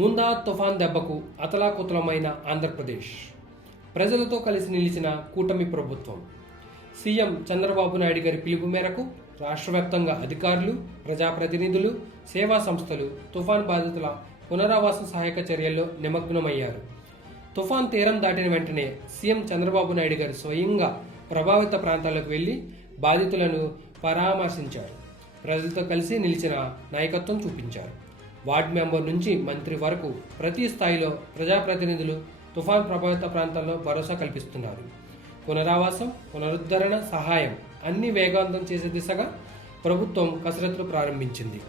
ముందా తుఫాన్ దెబ్బకు అతలాకుతలమైన ఆంధ్రప్రదేశ్. ప్రజలతో కలిసి నిలిచిన కూటమి ప్రభుత్వం. సీఎం చంద్రబాబు నాయుడు గారి పిలుపు మేరకు రాష్ట్రవ్యాప్తంగా అధికారులు ప్రజాప్రతినిధులు సేవా సంస్థలు తుఫాన్ బాధితుల పునరావాస సహాయక చర్యల్లో నిమగ్నమయ్యారు. తుఫాన్ తీరం దాటిన వెంటనే సీఎం చంద్రబాబు నాయుడు గారు స్వయంగా ప్రభావిత ప్రాంతాలకు వెళ్ళి బాధితులను పరామర్శించారు. ప్రజలతో కలిసి నిలిచిన నాయకత్వం చూపించారు. వార్డ్ మెంబర్ నుంచి మంత్రి వరకు ప్రతి స్థాయిలో ప్రజాప్రతినిధులు తుఫాన్ ప్రభావిత ప్రాంతాల్లో భరోసా కల్పిస్తున్నారు. పునరావాసం పునరుద్ధరణ సహాయం అన్ని వేగవంతం చేసే దిశగా ప్రభుత్వం కసరత్తులు ప్రారంభించింది.